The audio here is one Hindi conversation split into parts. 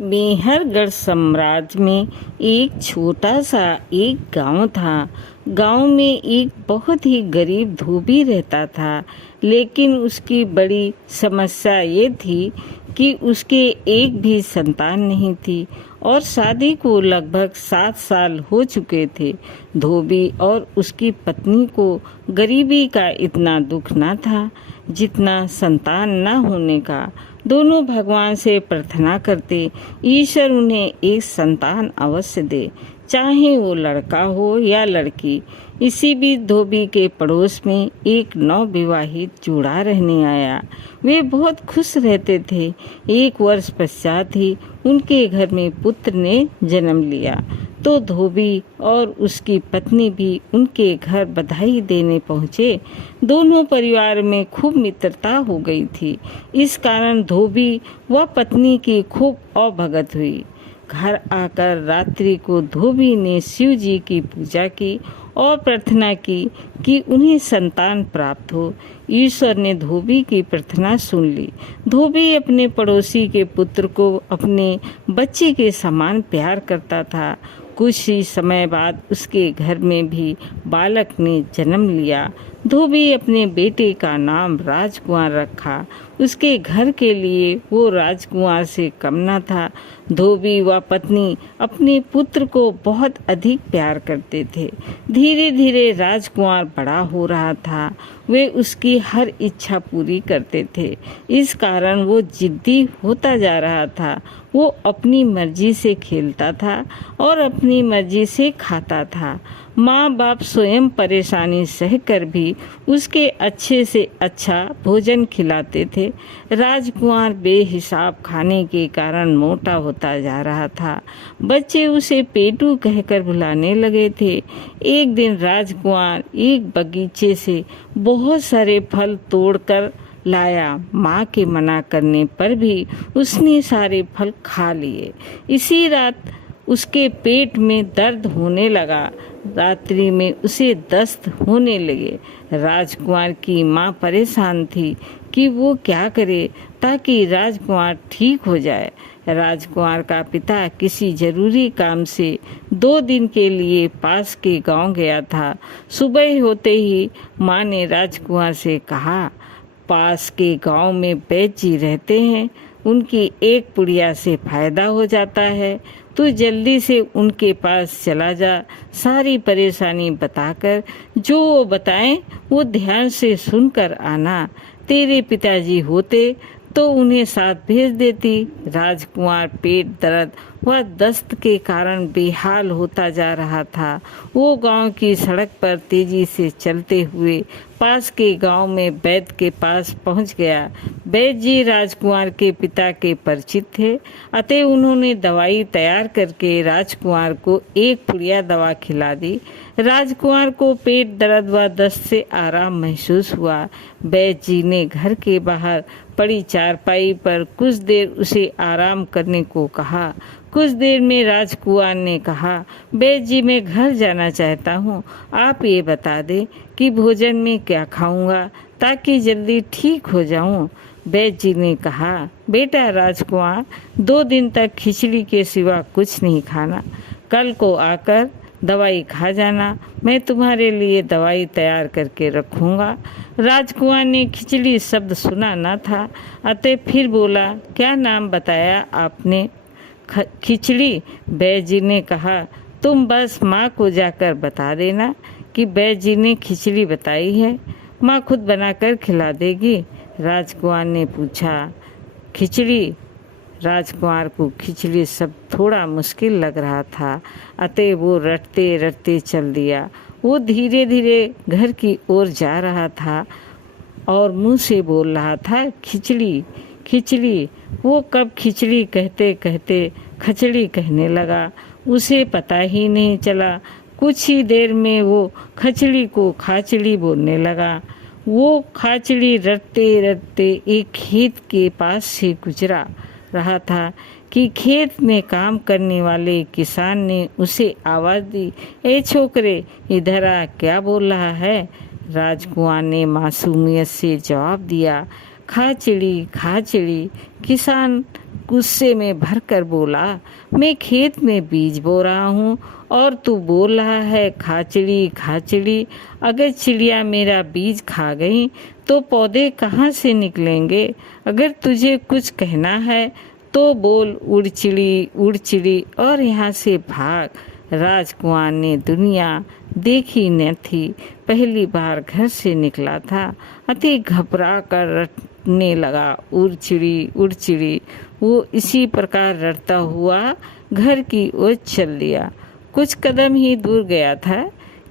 मेहरगढ़ साम्राज्य में एक छोटा सा एक गांव था। गांव में एक बहुत ही गरीब धोबी रहता था, लेकिन उसकी बड़ी समस्या ये थी कि उसके एक भी संतान नहीं थी और शादी को लगभग 7 साल हो चुके थे। धोबी और उसकी पत्नी को गरीबी का इतना दुख न था जितना संतान न होने का। दोनों भगवान से प्रार्थना करते, ईश्वर उन्हें एक संतान अवश्य दे, चाहे वो लड़का हो या लड़की। इसी बीच धोबी के पड़ोस में एक नवविवाहित जोड़ा रहने आया। वे बहुत खुश रहते थे। 1 वर्ष पश्चात ही उनके घर में पुत्र ने जन्म लिया तो धोबी और उसकी पत्नी भी उनके घर बधाई देने पहुँचे। दोनों परिवार में खूब मित्रता हो गई थी। इस कारण धोबी व पत्नी की खूब अवभगत हुई। घर आकर रात्रि को धोबी ने शिव जी की पूजा की और प्रार्थना की कि उन्हें संतान प्राप्त हो। ईश्वर ने धोबी की प्रार्थना सुन ली। धोबी अपने पड़ोसी के पुत्र को अपने बच्चे के समान प्यार करता था। कुछ ही समय बाद उसके घर में भी बालक ने जन्म लिया। धोबी अपने बेटे का नाम राजकुमार रखा। उसके घर के लिए वो राजकुमार से कम न था। धोबी व पत्नी अपने पुत्र को बहुत अधिक प्यार करते थे। धीरे धीरे राजकुमार बड़ा हो रहा था। वे उसकी हर इच्छा पूरी करते थे। इस कारण वो जिद्दी होता जा रहा था। वो अपनी मर्जी से खेलता था और अपनी मर्जी से खाता था। माँ बाप स्वयं परेशानी सहकर भी उसके अच्छे से अच्छा भोजन खिलाते थे। राजकुमार बेहिसाब खाने के कारण मोटा होता जा रहा था। बच्चे उसे पेटू कहकर बुलाने लगे थे। एक दिन राजकुमार एक बगीचे से बहुत सारे फल तोड़कर लाया। माँ के मना करने पर भी उसने सारे फल खा लिए। इसी रात उसके पेट में दर्द होने लगा। रात्रि में उसे दस्त होने लगे। राजकुमार की माँ परेशान थी कि वो क्या करे ताकि राजकुमार ठीक हो जाए। राजकुमार का पिता किसी जरूरी काम से 2 दिन के लिए पास के गांव गया था। सुबह होते ही माँ ने राजकुमार से कहा, पास के गांव में वैद्य जी रहते हैं, उनकी एक पुड़िया से फायदा हो जाता है। तू जल्दी से उनके पास चला जा। सारी परेशानी बताकर जो वो बताएं वो ध्यान से सुनकर आना। तेरे पिताजी होते तो उन्हें साथ भेज देती। राजकुमार पेट दर्द व दस्त के कारण बेहाल होता जा रहा था। वो गांव की सड़क पर तेजी से चलते हुए पास के गांव में वैद्य के पास पहुंच गया। वैद्य जी राजकुमार के पिता के परिचित थे, अतः उन्होंने दवाई तैयार करके राजकुमार को एक पुड़िया दवा खिला दी। राजकुमार को पेट दर्द व दस्त से आराम महसूस हुआ। वैद्य जी ने घर के बाहर पड़ी चारपाई पर कुछ देर उसे आराम करने को कहा। कुछ देर में राजकुमार ने कहा, वैद्य जी मैं घर जाना चाहता हूँ, आप ये बता दें कि भोजन में क्या खाऊंगा ताकि जल्दी ठीक हो जाऊं। वैद्य जी ने कहा, बेटा राजकुमार 2 दिन तक खिचड़ी के सिवा कुछ नहीं खाना। कल को आकर दवाई खा जाना, मैं तुम्हारे लिए दवाई तैयार करके रखूंगा। राजकुमार ने खिचड़ी शब्द सुना न था, अतः फिर बोला, क्या नाम बताया आपने? खिचड़ी। वैद्य जी ने कहा, तुम बस माँ को जाकर बता देना कि वैद्य जी ने खिचड़ी बताई है, माँ खुद बनाकर खिला देगी। राजकुमार ने पूछा, खिचड़ी? राजकुमार को खिचड़ी शब्द थोड़ा मुश्किल लग रहा था, अतः वो रटते रटते चल दिया। वो धीरे धीरे घर की ओर जा रहा था और मुंह से बोल रहा था, खिचड़ी खिचड़ी। वो कब खिचड़ी कहते कहते खचड़ी कहने लगा, उसे पता ही नहीं चला। कुछ ही देर में वो खचड़ी को खाचड़ी बोलने लगा। वो खाचड़ी रटते रटते एक खेत के पास से गुजरा रहा था कि खेत में काम करने वाले किसान ने उसे आवाज़ दी, ए छोकरे इधर आ, क्या बोल रहा है? राजकुमार ने मासूमियत से जवाब दिया, खाचड़ी खाचड़ी। किसान गुस्से में भरकर बोला, मैं खेत में बीज बो रहा हूँ और तू बोल रहा है खाचड़ी खाचड़ी। अगर चिड़िया मेरा बीज खा गई तो पौधे कहाँ से निकलेंगे? अगर तुझे कुछ कहना है तो बोल उड़ चिड़ी और यहाँ से भाग। राजकुमार ने दुनिया देखी न थी, पहली बार घर से निकला था। अति घबरा कर रटने लगा, उड़ चिड़ी। वो इसी प्रकार रटता हुआ घर की ओर चल दिया। कुछ कदम ही दूर गया था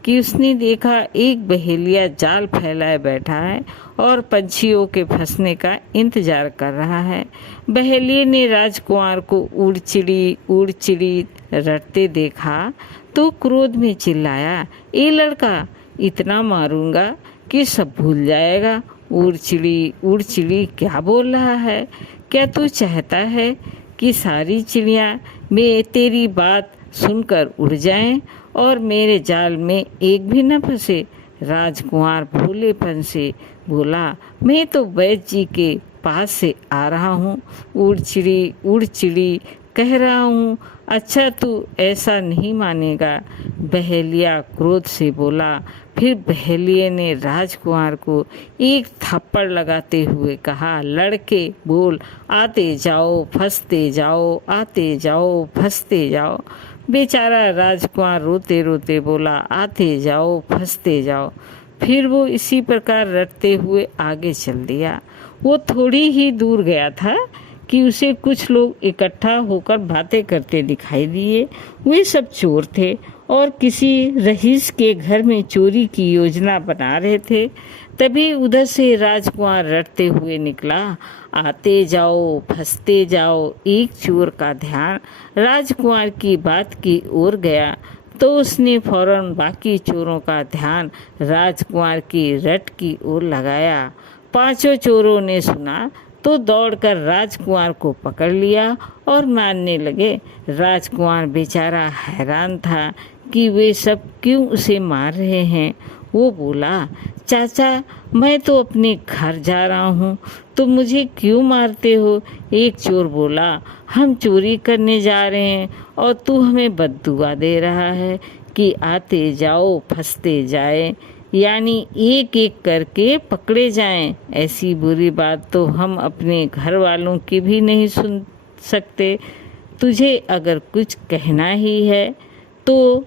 कि उसने देखा एक बहेलिया जाल फैलाए बैठा है और पंछियों के फंसने का इंतजार कर रहा है। बहेलिये ने राजकुमार को उड़ चिड़ी रटते देखा तो क्रोध में चिल्लाया, ए लड़का, इतना मारूंगा कि सब भूल जाएगा। उड़ चिड़ी क्या बोल रहा है? क्या तू चाहता है कि सारी चिड़िया में तेरी बात सुनकर उड़ जाएं और मेरे जाल में एक भी न फंसे? राजकुमार भोलेपन से बोला, मैं तो वैद्य जी के पास से आ रहा हूँ, उड़ चिड़ी कह रहा हूँ। अच्छा, तू ऐसा नहीं मानेगा, बहेलिया क्रोध से बोला। फिर बहेलिये ने राजकुमार को एक थप्पड़ लगाते हुए कहा, लड़के बोल, आते जाओ फंसते जाओ, आते जाओ फंसते जाओ। बेचारा राजकुमार रोते रोते बोला, आते जाओ फंसते जाओ। फिर वो इसी प्रकार रटते हुए आगे चल दिया। वो थोड़ी ही दूर गया था कि उसे कुछ लोग इकट्ठा होकर बातें करते दिखाई दिए। वे सब चोर थे और किसी रईस के घर में चोरी की योजना बना रहे थे। तभी उधर से राजकुमार रटते हुए निकला, आते जाओ फंसते जाओ। एक चोर का ध्यान राजकुमार की बात की ओर गया तो उसने फौरन बाकी चोरों का ध्यान राजकुमार की रट की ओर लगाया। पांचों चोरों ने सुना तो दौड़कर राजकुमार को पकड़ लिया और मारने लगे। राजकुमार बेचारा हैरान था कि वे सब क्यों उसे मार रहे हैं। वो बोला, चाचा, मैं तो अपने घर जा रहा हूँ, तुम मुझे क्यों मारते हो? एक चोर बोला, हम चोरी करने जा रहे हैं और तू हमें बद्दुआ दे रहा है कि आते जाओ फंसते जाए, यानी एक एक करके पकड़े जाएं। ऐसी बुरी बात तो हम अपने घर वालों की भी नहीं सुन सकते। तुझे अगर कुछ कहना ही है तो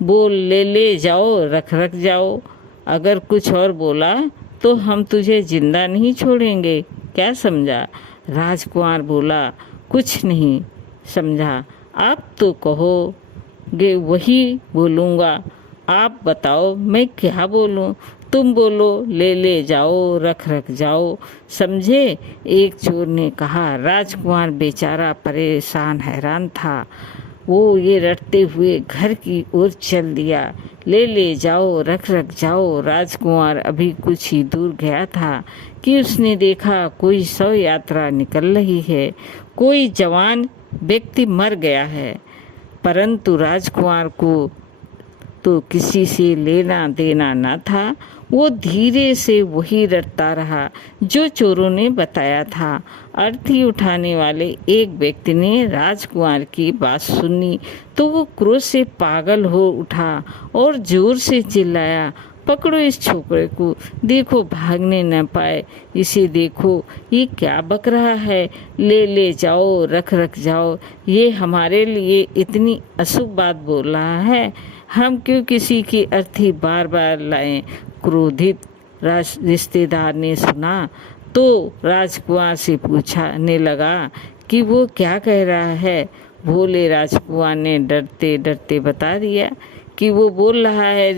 बोल, ले जाओ रख जाओ। अगर कुछ और बोला तो हम तुझे जिंदा नहीं छोड़ेंगे, क्या समझा? राजकुमार बोला, कुछ नहीं समझा, आप तो कहोगे वही बोलूँगा। आप बताओ मैं क्या बोलूं? तुम बोलो, ले जाओ रख जाओ, समझे? एक चोर ने कहा। राजकुमार बेचारा परेशान हैरान था। वो ये रटते हुए घर की ओर चल दिया। ले जाओ रख जाओ। राजकुमार अभी कुछ ही दूर गया था कि उसने देखा कोई शव यात्रा निकल रही है। कोई जवान व्यक्ति मर गया है, परंतु राजकुमार को तो किसी से लेना देना न था। वो धीरे से वही रटता रहा जो चोरों ने बताया था। अर्थी उठाने वाले एक व्यक्ति ने राजकुमार की बात सुनी तो वो क्रोध से पागल हो उठा और जोर से चिल्लाया, पकड़ो इस छोकरे को, देखो भागने न पाए, इसे देखो ये क्या बक रहा है। ले जाओ रख जाओ। ये हमारे लिए इतनी अशुभ बात बोल रहा है, हम क्यों किसी की अर्थी बार बार लाएं? क्रोधित रिश्तेदार ने सुना तो राजकुमार से पूछने लगा कि वो क्या कह रहा है। भोले राजकुमार ने डरते डरते बता दिया कि वो बोल रहा है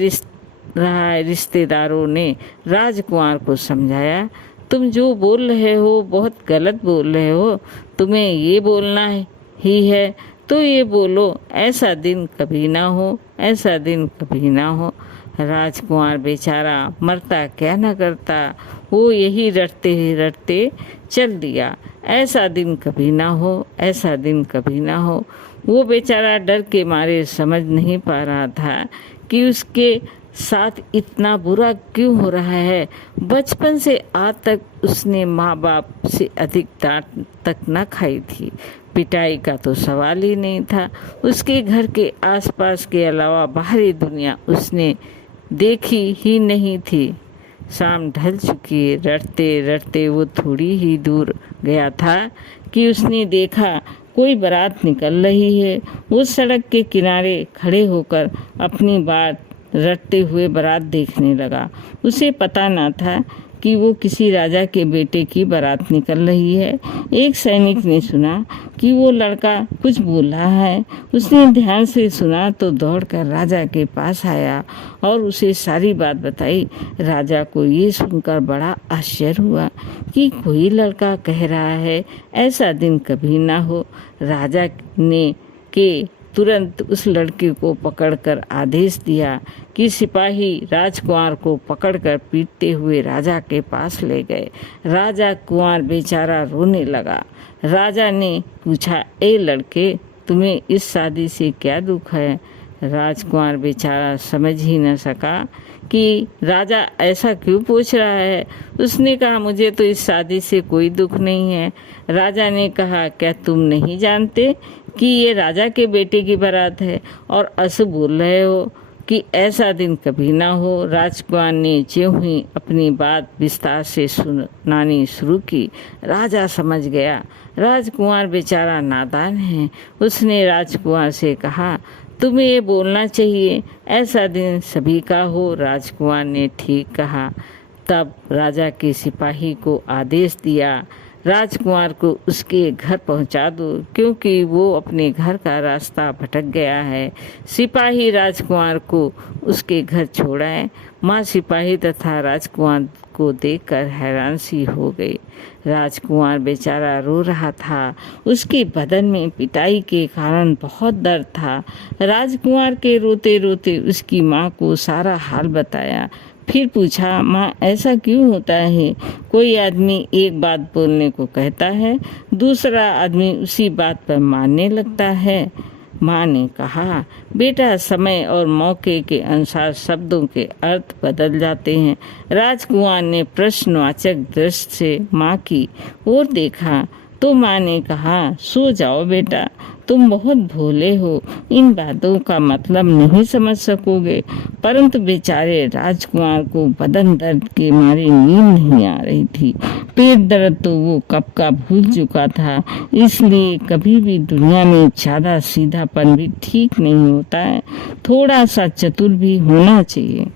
रिश्तेदारों ने राजकुमार को समझाया, तुम जो बोल रहे हो बहुत गलत बोल रहे हो, तुम्हें ये बोलना ही है तो ये बोलो, ऐसा दिन कभी ना हो, ऐसा दिन कभी ना हो। राजकुमार बेचारा मरता क्या न करता, वो यही रटते चल दिया, ऐसा दिन कभी ना हो, ऐसा दिन कभी ना हो। वो बेचारा डर के मारे समझ नहीं पा रहा था कि उसके साथ इतना बुरा क्यों हो रहा है। बचपन से आज तक उसने माँ बाप से अधिक डांट तक न खाई थी। पिटाई का तो सवाल ही नहीं था। उसके घर के आसपास के अलावा बाहरी दुनिया उसने देखी ही नहीं थी। शाम ढल चुकी, रटते रटते वो थोड़ी ही दूर गया था कि उसने देखा कोई बारात निकल रही है। वो सड़क के किनारे खड़े होकर अपनी बात रटते हुए बारात देखने लगा। उसे पता न था कि वो किसी राजा के बेटे की बारात निकल रही है। एक सैनिक ने सुना कि वो लड़का कुछ बोल रहा है। उसने ध्यान से सुना तो दौड़कर राजा के पास आया और उसे सारी बात बताई। राजा को ये सुनकर बड़ा आश्चर्य हुआ कि कोई लड़का कह रहा है ऐसा दिन कभी ना हो। राजा ने के तुरंत उस लड़के को पकड़कर आदेश दिया कि सिपाही राजकुमार को पकड़कर पीटते हुए राजा के पास ले गए। राजा कुंवर बेचारा रोने लगा। राजा ने पूछा, ए लड़के, तुम्हें इस शादी से क्या दुख है। राजकुमार बेचारा समझ ही न सका कि राजा ऐसा क्यों पूछ रहा है। उसने कहा, मुझे तो इस शादी से कोई दुख नहीं है। राजा ने कहा, क्या तुम नहीं जानते कि ये राजा के बेटे की बारात है और ऐसे बोल रहे हो कि ऐसा दिन कभी ना हो। राजकुमार ने ज्यों ही अपनी बात विस्तार से सुनानी शुरू की, राजा समझ गया। राजकुमार बेचारा नादान है। उसने राजकुमार से कहा, तुम्हें ये बोलना चाहिए ऐसा दिन सभी का हो। राजकुमार ने ठीक कहा। तब राजा के सिपाही को आदेश दिया, राजकुमार को उसके घर पहुंचा दो, क्योंकि वो अपने घर का रास्ता भटक गया है। सिपाही राजकुमार को उसके घर छोड़ाए। माँ सिपाही तथा राजकुमार को देखकर हैरान सी हो गई। राजकुमार बेचारा रो रहा था। उसके बदन में पिटाई के कारण बहुत दर्द था। राजकुमार के रोते रोते उसकी माँ को सारा हाल बताया। फिर पूछा, माँ ऐसा क्यों होता है। कोई आदमी एक बात बोलने को कहता है, दूसरा आदमी उसी बात पर मानने लगता है। माँ ने कहा, बेटा, समय और मौके के अनुसार शब्दों के अर्थ बदल जाते हैं। राजकुमार ने प्रश्नवाचक दृष्टि से माँ की ओर देखा तो माँ ने कहा, सो जाओ बेटा, तुम बहुत भोले हो, इन बातों का मतलब नहीं समझ सकोगे। परंतु बेचारे राजकुमार को बदन दर्द के मारे नींद नहीं आ रही थी। पेट दर्द तो वो कब का भूल चुका था। इसलिए कभी भी दुनिया में ज्यादा सीधापन भी ठीक नहीं होता है, थोड़ा सा चतुर भी होना चाहिए।